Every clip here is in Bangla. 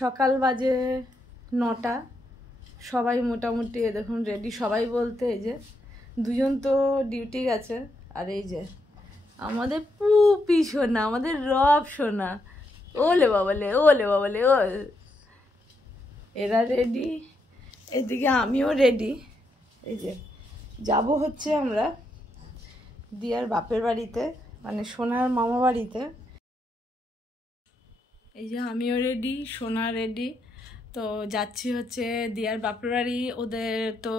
সকাল বাজে 9টা। সবাই মোটামুটি দেখুন রেডি, সবাই বলতে এই যে দুজন তো ডিউটি গেছে, আর এই যে আমাদের পুপি সোনা, আমাদের রব সোনা, ওলে বাবালে ওলে বাবালে ও, এরা রেডি, এদিকে আমিও রেডি। এই যে যাব হচ্ছে আমরা দিয়ার বাপের বাড়িতে, মানে সোনার মামা বাড়িতে। এই যে আমিও রেডি, সোনা রেডি, তো যাচ্ছি হচ্ছে দিয়ার বাপের বাড়ি। ওদের তো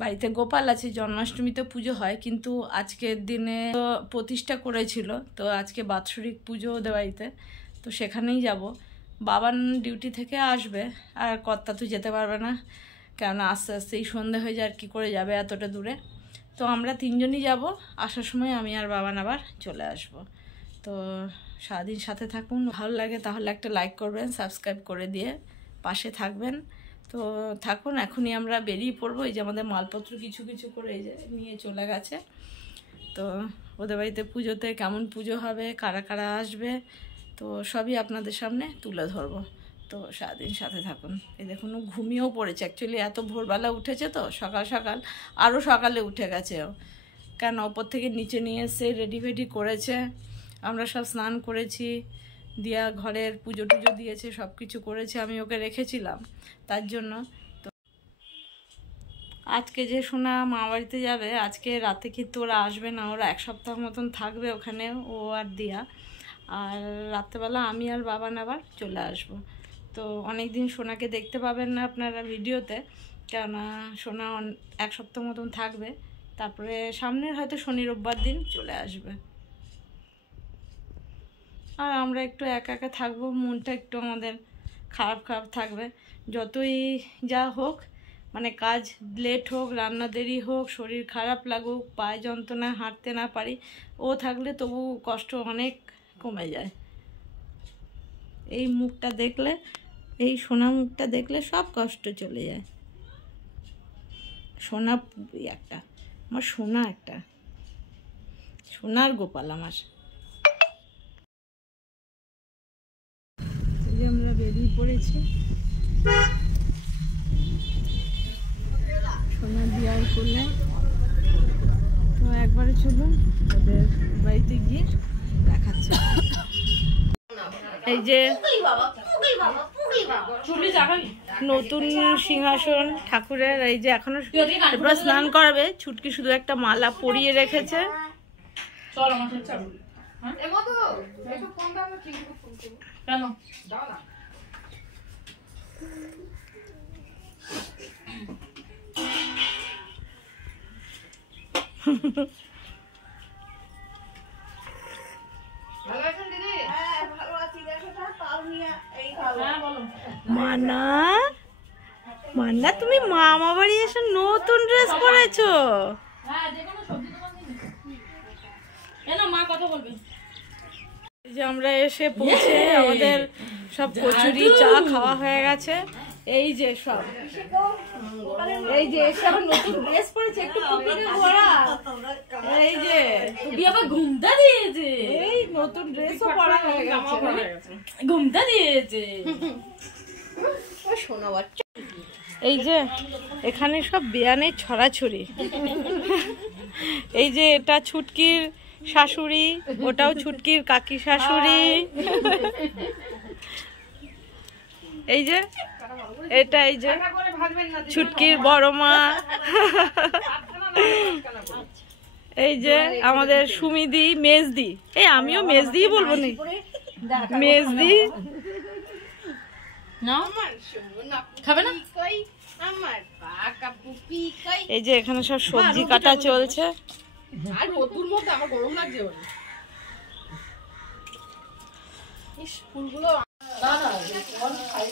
বাড়িতে গোপাল আছে, জন্মাষ্টমীতে পুজো হয়, কিন্তু আজকের দিনে তো প্রতিষ্ঠা করেছিল, তো আজকে বাৎসরিক পুজো ওদের বাড়িতে, তো সেখানেই যাব। বাবান ডিউটি থেকে আসবে, আর কর্তা তো যেতে পারবে না, কেননা আস্তে আস্তেই সন্ধে হয়ে যায়, আর কী করে যাবে এতটা দূরে। তো আমরা তিনজনই যাব, আসার সময় আমি আর বাবান আবার চলে আসব। তো সারাদিন সাথে থাকুন, ভালো লাগে তাহলে একটা লাইক করবেন, সাবস্ক্রাইব করে দিয়ে পাশে থাকবেন। তো থাকুন, এখনই আমরা বেরিয়ে পড়বো। এই যে আমাদের মালপত্র কিছু কিছু করে এই যে নিয়ে চলে গেছে। তো ওদের বাড়িতে পুজোতে কেমন পুজো হবে, কারা কারা আসবে, তো সবই আপনাদের সামনে তুলে ধরবো। তো সারাদিন সাথে থাকুন। এই দেখুন ঘুমিয়েও পড়েছে, অ্যাকচুয়ালি এত ভোরবেলা উঠেছে, তো সকাল সকাল আরও সকালে উঠে গেছে ও, কেন ওপর থেকে নিচে নিয়ে এসে রেডি ফেডি করেছে। আমরা সব স্নান করেছি, দিয়া ঘরের পুজো টুজো দিয়েছে, সব কিছু করেছে, আমি ওকে রেখেছিলাম তার জন্য। তো আজকে যে সোনা মা বাড়িতে যাবে, আজকে রাতে কিন্তু ওরা আসবে না, ওরা 1 সপ্তাহ মতন থাকবে ওখানে, ও আর দিয়া। আর রাত্রেবেলা আমি আর বাবান আবার চলে আসব। তো অনেক দিন সোনাকে দেখতে পাবেন না আপনারা ভিডিওতে, কেননা সোনা 1 সপ্তাহ মতন থাকবে, তারপরে সামনের হয়তো শনি রোববার দিন চলে আসবে। আর আমরা একটু একা একা থাকবো, মনটা একটু আমাদের খারাপ খারাপ থাকবে, যতই যা হোক, মানে কাজ লেট হোক, রান্না দেরি হোক, শরীর খারাপ লাগুক, পায়ে যন্ত্রণা, হাঁটতে না পারি, ও থাকলে তবু কষ্ট অনেক কমে যায়। এই মুখটা দেখলে, এই সোনা মুখটা দেখলে সব কষ্ট চলে যায়। সোনা একটা, আমার সোনা একটা, সোনার গোপাল আমার। আমরা বেরিয়ে পড়েছি, সোনা দিয়ার করলে। তো একবারে চলুন ওদের বাড়িতে গিয়ে দেখাচ্ছে। এই যে নতুন সিংহাসন ঠাকুরের, এই যে এখনো এবার স্নান করাবে, ছুটকি শুধু একটা মালা পরিয়ে রেখেছে। মানা, মান্না তুমি মামা বাড়ি এসে নতুন ড্রেস পরেছো। এই যে আমরা এসে পৌঁছে আমাদের সব কচুরি চা খাওয়া হয়ে গেছে। এই যে সব, এই যে সব নতুন ড্রেস পরেছে, একটু পুপিতে ভরা, এই যে তুমি আবার ঘুমটা দিয়েছে, এই নতুন ড্রেসও পরা হয়ে গেছে, ঘুমটা দিয়েছে। শোনো বাচ্চা, এই যে এখানে সব বেয়ানের ছড়াছড়ি। এই যে এটা ছুটকির শাশুড়ি, ওটাও ছুটকির কাকি শাশুড়ি। এই যে এটা, এই যে ছুটকির বড় মা। এই যে আমাদের সুমিদি, মেজদি, এই আমিও মেজদি বলবো না, মেজদি খাবে না। এই যে এখানে সব সবজি কাটা চলছে।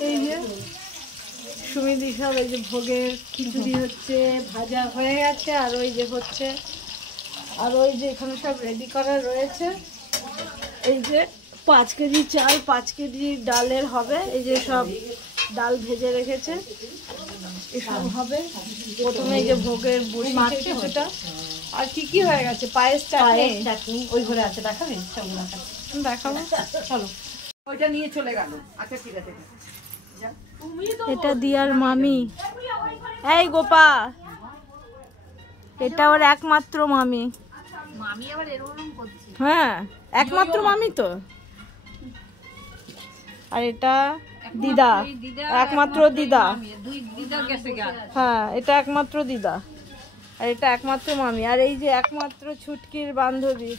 এই যে সুমিদি সব, এই যে ভোগের খিচুড়ি হচ্ছে, ভাজা হয়ে গেছে, আর ওই যে হচ্ছে, আর ওই যে এখানে সব রেডি করা রয়েছে। এই যে 5 কেজি চাল, 5 কেজি ডালের হবে, এই যে সব ডাল ভেজে রেখেছে, এসব হবে। প্রথমে এই যে ভোগের বড়ি কিছুটা, আর কি কি হয়ে গেছে, পায়েস, চাটনি ওই ঘরে আছে, দেখাবি? দেখাবো, চলো। ওইটা নিয়ে চলে গেল। আচ্ছা ঠিক আছে। এটা দিয়ার মামি। এই গোপা, এটা ওর একমাত্র মামি। হ্যাঁ, একমাত্র মামি তো। আর এটা দিদা, একমাত্র দিদা। হ্যাঁ, এটা একমাত্র দিদা, আর এটা একমাত্র মামি। আর এই যে একমাত্র ছুটকির বান্ধবী।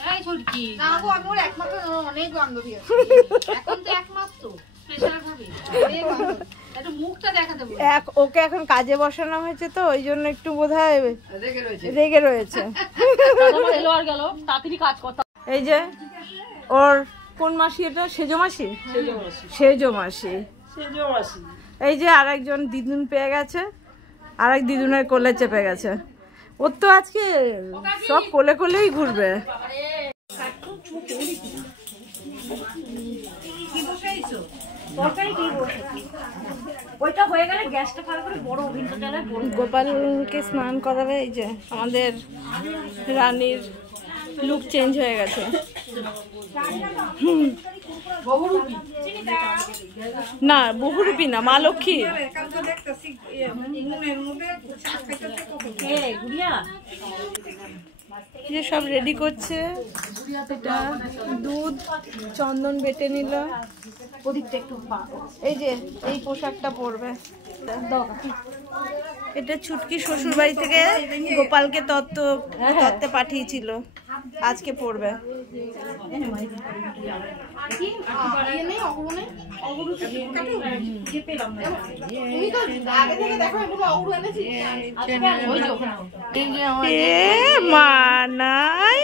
ওকে এখন কাজে বসানো হয়েছে তো, ওই জন্য একটু বোধহয় রেগে রয়েছে। এই যে ওর কোন মাসি এটা? সেজো মাসি। সেজো মাসি। এই যে আরেকজন দিদুন পেয়ে গেছে, আরেক দিদুনের কোলে চেপে গেছে। ওর তো আজকে সব কোলে কোলেই ঘুরবে। গোপালকে স্নান করাবে। এই যে আমাদের রানীর লুক চেঞ্জ হয়ে গেছে। না, বহুরূপী না, মা লক্ষ্মী। যে সব রেডি করছে। এটা দুধ, চন্দন বেটে নিল। এই যে এই পোশাকটা পরবে। এটা ছুটকি শ্বশুর বাড়ি থেকে গোপালকে তত্ত্বে পাঠিয়েছিল, আজকে পড়বে। মানাই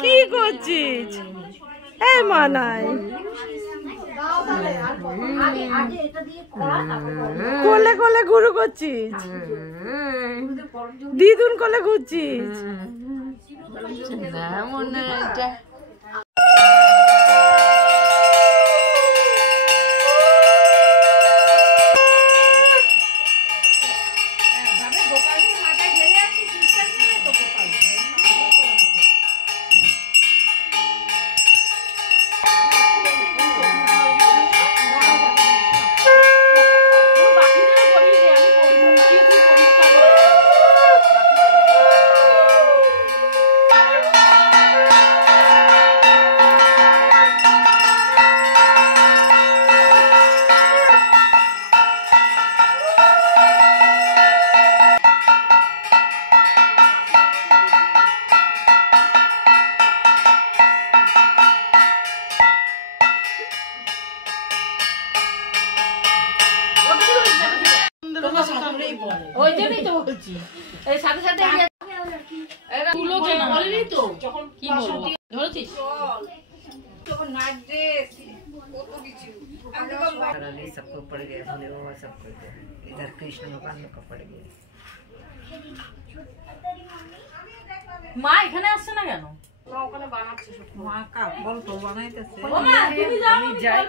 কি করছিস? এই মানাই কোলে কোলে ঘুরু করছিস, দিদুন কোলে ঘুরছিস। ওই জন্যই তো বলছি, এই সাথে সাথে তুলো কেন বলেনি তো, কি বলবো ধরেছিস तो नाच ड्रेस कत किछु सबको पड़ गया, भोले बाबा सबको। इधर कृष्ण भगवान को पड़ गया। মা এখানে আসছে না কেন? মা ওখানে বানাচ্ছে সব। মা কা বল তো বানাইতেছে। ও মা তুমি যাও, আমি যাই।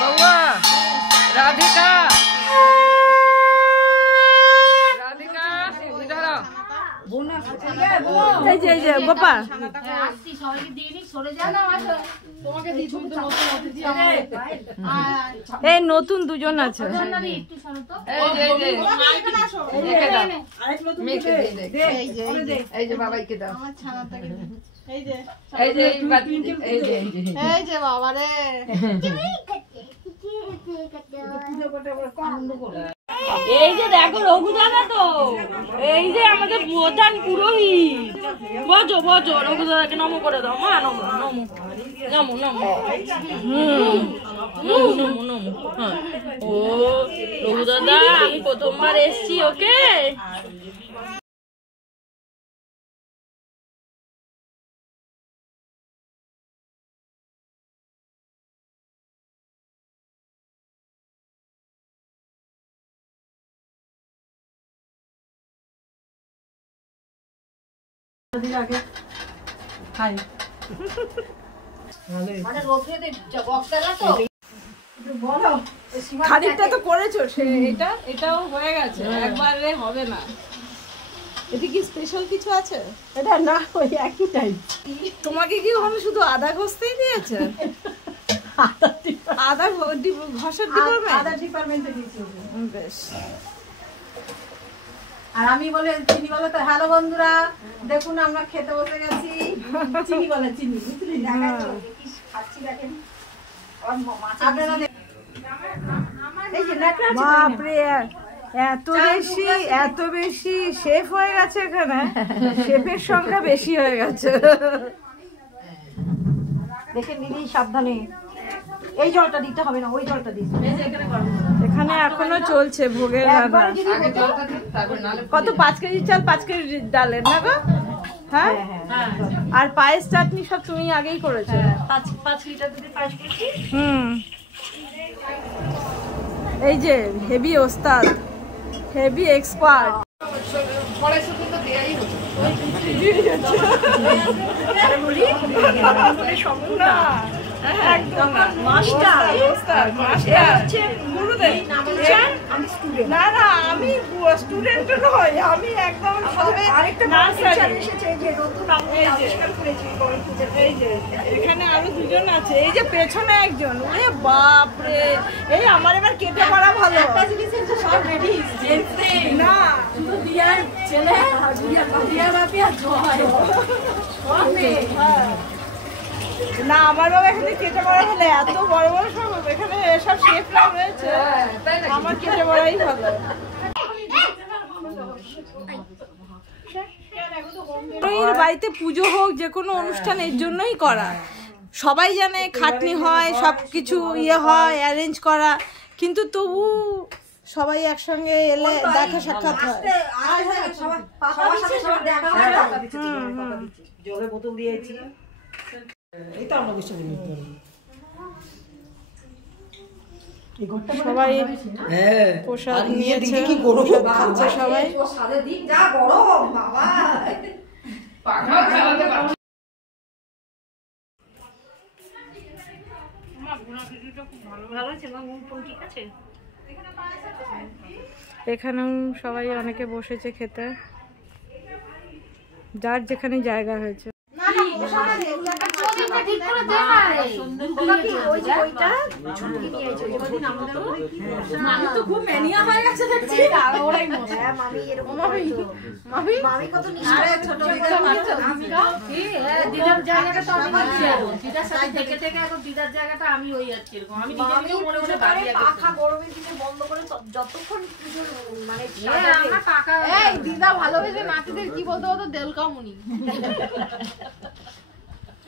বাবা রাধিকা এই যে গোপাল এই নতুন দুজন আছে বাবারে এই যে দেখো রঘুদাদা তো এই যে আমাদের প্রধান পুরোহিত বজো বজো রঘুদাদাকে নমো করে দাও মা নমো নমো নমো নমো নমো নমো নমো হ্যাঁ ও রঘুদাদা আমি প্রথমবার এসছি ওকে খানিকটা তো করেছো এটাও হয়ে গেছে একবারে হবে না এটা কি স্পেশাল কিছু আছে এটা না ওই একই টাইপ তোমাকে কি ওখানে শুধু আদা ঘষতেই দিয়েছে আদা ঘষার ডিপার্টমেন্টে দিয়েছে বেশ আর আমি বলে চিনি বলে তো হ্যালো বন্ধুরা দেখুন আমরা খেতে বসে গেছি চিনি বলে চিনি বুঝলি খাচ্ছি দেখেন বাপরে এত বেশি শেফ হয়ে গেছে এখানে শেফের সংখ্যা বেশি হয়ে গেছে দেখেন দিদি সাবধানে এই জলটা দিতে হবে না ওই জলটা দিতে এখানে এখনো চলছে ভোগের রান্না কত 5 কেজি চাল 5 কেজি ডালের না গো হ্যাঁ আর পায়েস চাটনি সব তুমি আগেই করেছো 5 লিটার দুধের পায়েস করছি এই যে হেভি ওস্তাদ হেভি এক্সপার্ট না না আমি স্টুডেন্ট নই আমি একদম এখানে আরো দুজন আছে এই যে পেছনে একজন ওরে বাপরে এই আমার এবার কেটে করা ভালো সব রেডি না শুধু দিয়ার ছেলে দিয়ার বাপি আর জয় না আমার বাবা এখানে কেটে বড়া হলে এত বড় বড় সব এখানে সব শেফরা রয়েছে আমার কেটে বড়াই ভালো বাড়িতে পুজো হোক যে কোনো অনুষ্ঠান এর জন্যই করা সবাই জানে খাটনি হয় সবকিছু ইয়ে হয় অ্যারেঞ্জ করা কিন্তু তবু সবাই একসঙ্গে এলে দেখা সাক্ষাৎ হয় জলের বোতল দিয়েছি এই তো আমরা সবাই প্রসাদ নিয়েছে খাচ্ছে সবাই যা গরম বাবা এখানেও সবাই অনেকে বসেছে খেতে যার যেখানে জায়গা হয়েছে দিদা ভালোবেসে নাতিদের কি বলতে বলতো দেলকামুনি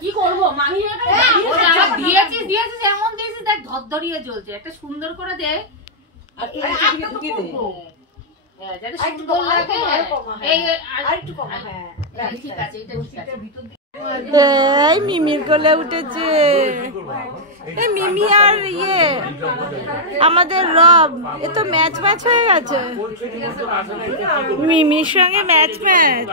কি করবো মামি দিয়েছিস এমন দিয়েছিস দেখ ধরধরিয়ে চলছে একটা সুন্দর করে দে মিমির কোলে উঠেছে এ মিমি আর ইয়ে আমাদের রব এ তো ম্যাচ ম্যাচ হয়ে গেছে মিমির সঙ্গে ম্যাচ ম্যাচ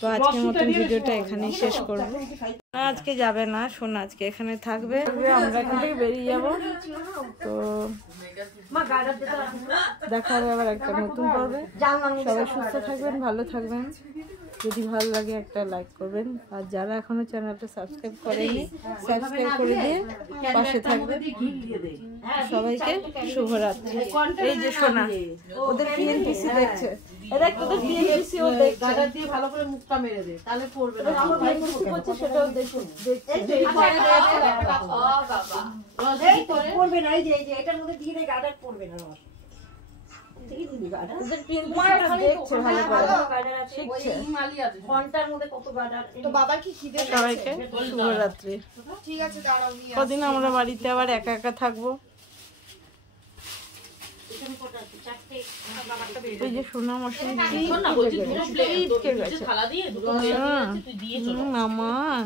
তো আজকের মতন ভিডিওটা এখানেই শেষ করবো। আজকে যাবে না, সোনা আজকে এখানে থাকবে, আমরা এখান থেকে বেরিয়ে যাবো। তো দেখা হবে আবার একটা নতুন পর্বে। সবাই সুস্থ থাকবেন, ভালো থাকবেন। যদি ভালো লাগে একটা লাইক করবেন, আর যারা এখনো চ্যানেলটা সাবস্ক্রাইব করেনি সাবস্ক্রাইব করে দিয়ে পাশে থাকবেন। সবাইকে শুভরাত্রি। এই যে সোনা ওদের পিএনপিসি দেখছে, এরা তোদের পিএনপিসি ও দেখছে, গাডার দিয়ে ভালো করে মুখটা মেরে দে, তাহলে পড়বে না। আমার ভাই কি করছে সেটাও দেখুন, দেখছে এই বাবা এই তো পড়বে না, এই যে এটার মধ্যে দিয়ে দে, গাডার পড়বে না। ওদের পিএনপিসিটা দেখছে ভালো করে, শিখছে ঘন্টার মধ্যে কত গাডার। তো বাবা কি খিদে, সবাইকে শুভরাত্রি। ঠিক আছে দাঁড়াও, কদিন আমরা বাড়িতে আবার একা একা থাকবো। এই যে সোনা মশাই আমার